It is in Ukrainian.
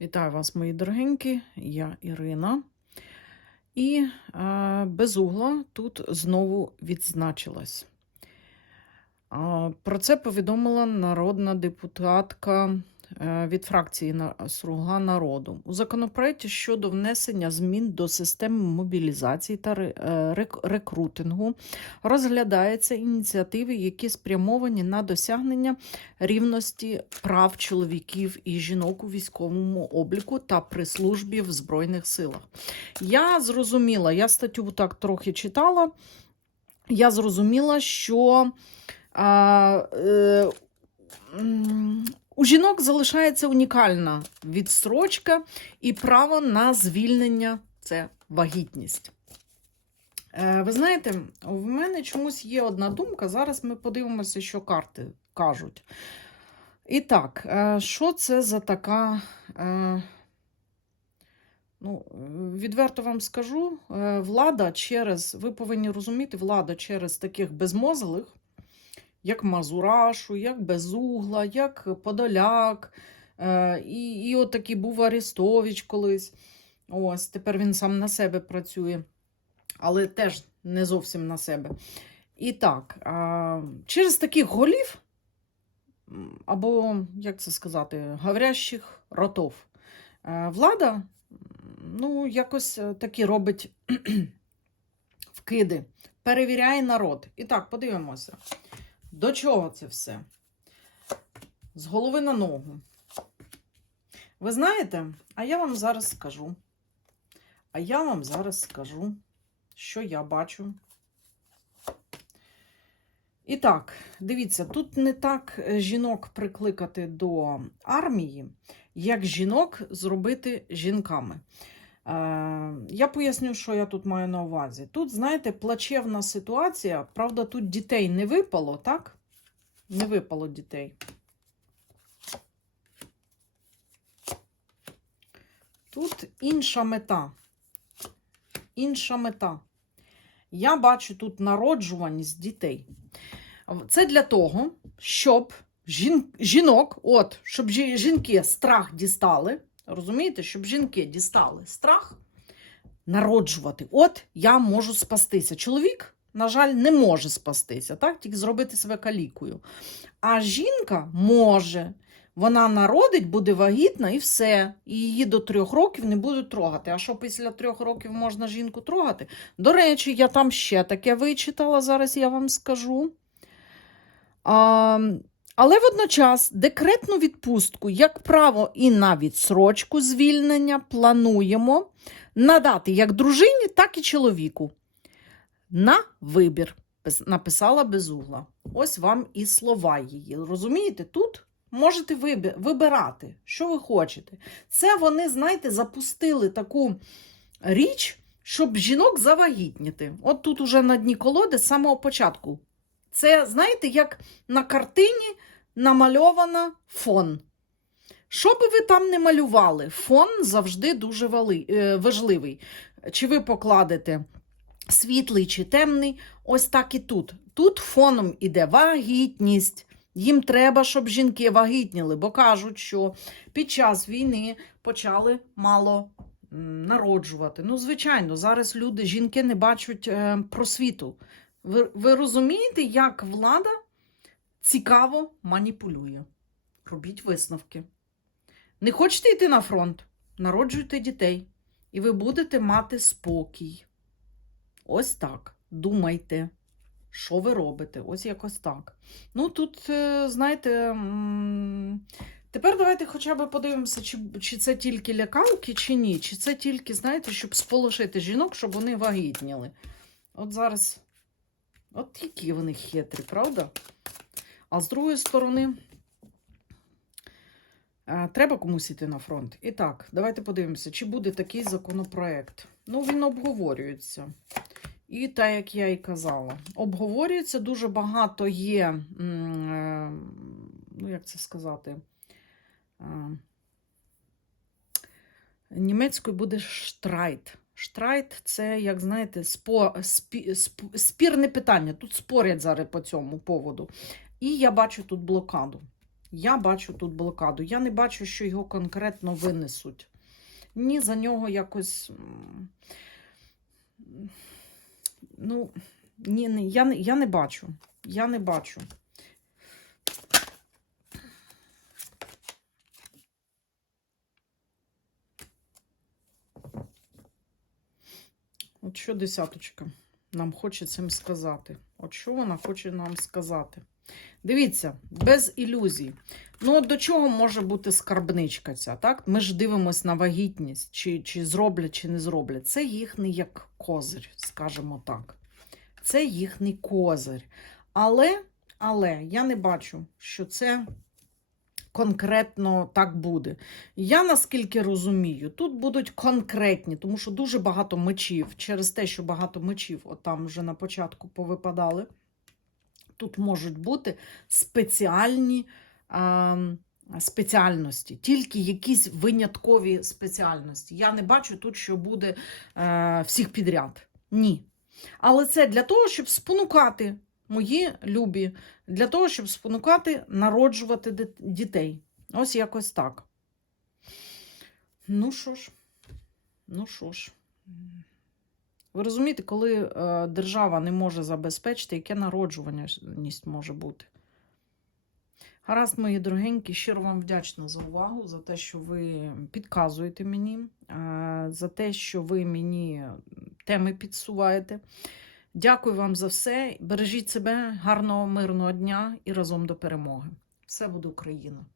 Вітаю вас, мої дорогенькі, я Ірина. І е, безугла тут знову відзначилась. Е, Про це повідомила народна депутатка від фракції Слуга народу. У законопроекті щодо внесення змін до системи мобілізації та е, рек- рекрутингу розглядаються ініціативи, які спрямовані на досягнення рівності прав чоловіків і жінок у військовому обліку та при службі в Збройних силах. Я зрозуміла, я статтю так трохи читала. Я зрозуміла, що а, е, у жінок залишається унікальна відстрочка і право на звільнення це вагітність. Е, Ви знаєте, в мене чомусь є одна думка. Зараз ми подивимося, що карти кажуть. І так, е, що це за така. е, Ну, відверто вам скажу, влада через, ви повинні розуміти, влада через таких безмозглих, як Мазурашу, як Безугла, як Подоляк, е, і, і от такий був Арестович колись. Ось, тепер він сам на себе працює, але теж не зовсім на себе. І так, через таких голів, або, як це сказати, говорящих ротов, е, влада, ну, якось е, такі робить вкиди, перевіряє народ. І так, подивимося, до чого це все? З голови на ногу. Ви знаєте, а я вам зараз скажу. А я вам зараз скажу, що я бачу. І так, дивіться, тут не так е, жінок прикликати до армії, як жінок зробити жінками. Е, я поясню, що я тут маю на увазі. Тут, знаєте, плачевна ситуація. Правда, тут дітей не випало, так? Не випало дітей. Тут інша мета. Інша мета. Я бачу тут народжуваність дітей. Це для того, щоб жін, жінок, от, щоб жінки страх дістали. Розумієте, щоб жінки дістали страх народжувати. От я можу спастися. Чоловік, на жаль, не може спастися, так? тільки зробити себе калікою. А жінка може. Вона народить, буде вагітна і все. І її до трьох років не будуть трогати. А що після трьох років можна жінку трогати? До речі, я там ще таке вичитала, зараз я вам скажу. А, але водночас декретну відпустку, як право і на відсрочку звільнення, плануємо надати як дружині, так і чоловіку. На вибір, написала Безугла. Ось вам і слова її. Розумієте, тут можете вибирати, що ви хочете. Це вони, знаєте, запустили таку річ, щоб жінок завагітніти. От тут уже на дні колоди з самого початку. Це, знаєте, як на картині намальована фон. Що би ви там не малювали, фон завжди дуже е, важливий. Чи ви покладете світлий чи темний, ось так і тут. Тут фоном іде вагітність. Їм треба, щоб жінки вагітніли, бо кажуть, що під час війни почали мало народжувати. Ну, звичайно, зараз люди, жінки не бачать е, просвіту. Ви, ви розумієте, як влада цікаво маніпулює? Робіть висновки. Не хочете йти на фронт? Народжуйте дітей, і ви будете мати спокій. Ось так. Думайте, що ви робите. Ось якось так. Ну, тут, е, знаєте, тепер давайте хоча б подивимося, чи, чи це тільки лякалки, чи ні. Чи це тільки, знаєте, щоб сполошити жінок, щоб вони вагітніли. От зараз. От які вони хитрі, правда? А з другої сторони, е, треба комусь іти на фронт. І так, давайте подивимося, чи буде такий законопроект. Ну, він обговорюється. І так, як я і казала, обговорюється дуже багато є, е, ну, як це сказати, е, німецькою буде штрайт. Штрайт це, як знаєте, спо, спі, сп- спірне питання. Тут спорять зараз по цьому поводу. І я бачу тут блокаду. Я бачу тут блокаду. Я не бачу, що його конкретно винесуть. Ні, за нього якось. Ну, ні, ні, я, я не бачу. Я не бачу. От що десяточка нам хоче цим сказати? От що вона хоче нам сказати? Дивіться, без ілюзій. Ну, до чого може бути скарбничка ця, так? Ми ж дивимось на вагітність, чи, чи зроблять, чи не зроблять. Це їхній як козир, скажімо так. Це їхній козир. Але, але я не бачу, що це конкретно так буде. Я наскільки розумію, тут будуть конкретні, тому що дуже багато мечів. Через те, що багато мечів, от там вже на початку повипадали. Тут можуть бути спеціальні а, спеціальності, тільки якісь виняткові спеціальності. Я не бачу тут, що буде е, всіх підряд. Ні. Але це для того, щоб спонукати мої любі, для того, щоб спонукати народжувати дітей. Ось якось так. Ну що ж, ну що ж. Ви розумієте, коли е, держава не може забезпечити, яке народжуваність може бути? Гаразд, мої дорогенькі, щиро вам вдячна за увагу, за те, що ви підказуєте мені, е, за те, що ви мені теми підсуваєте. Дякую вам за все. Бережіть себе, гарного, мирного дня і разом до перемоги. Все буде Україна!